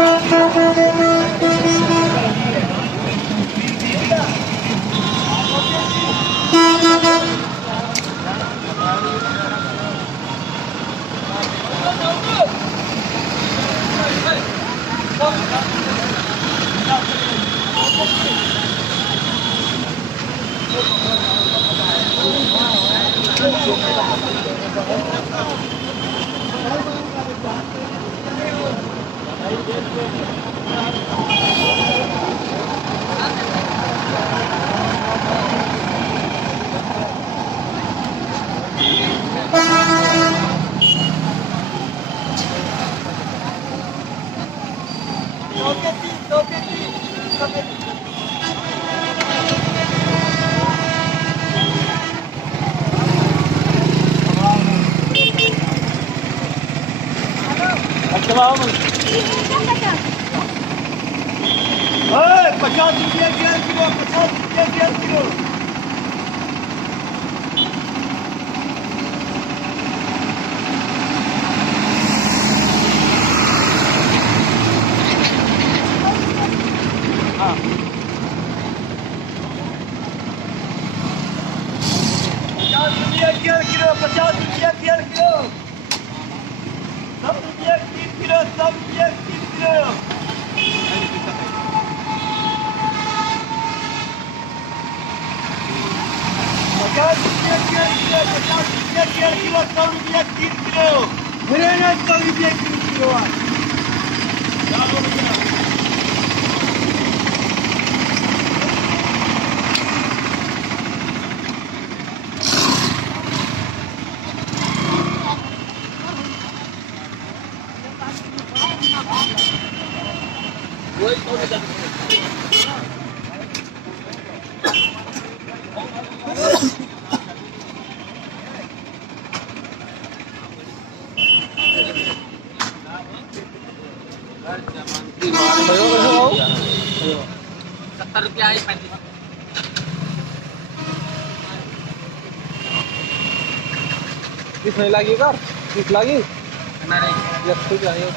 ₹50 किलो, ₹50 किलो. ₹50 किलो. ₹100 3 किलो, ₹100 3 किलो. ₹50 किलो, ₹100 3 किलो. मिळेल ₹100 3 किलो. ₹70 आहे 35. तीस नहीं लगी कर 30 लगी नाही ठीक है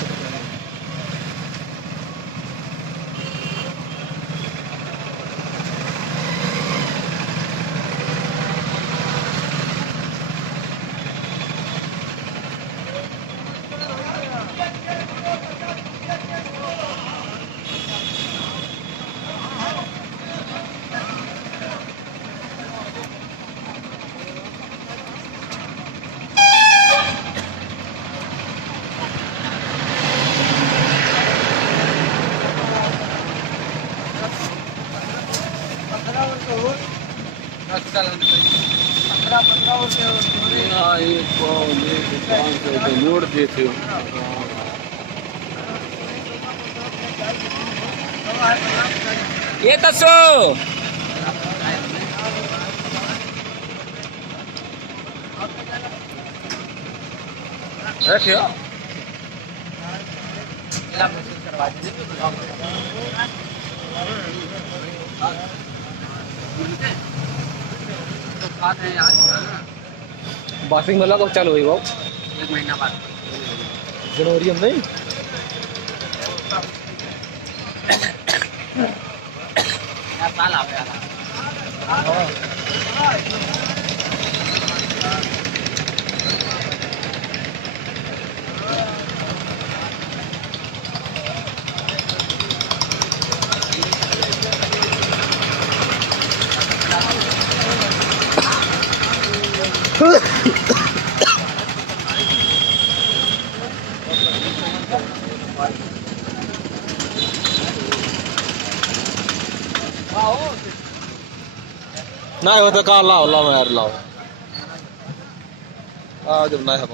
मोड़ देते ये कसो रखियो बासिंग वाला कब चालू हुई वो 1 महीना बाद जनवरी में नहीं साल आ गया नहीं होता कहाँ लाओ लाओ यार लाओ जब नहीं है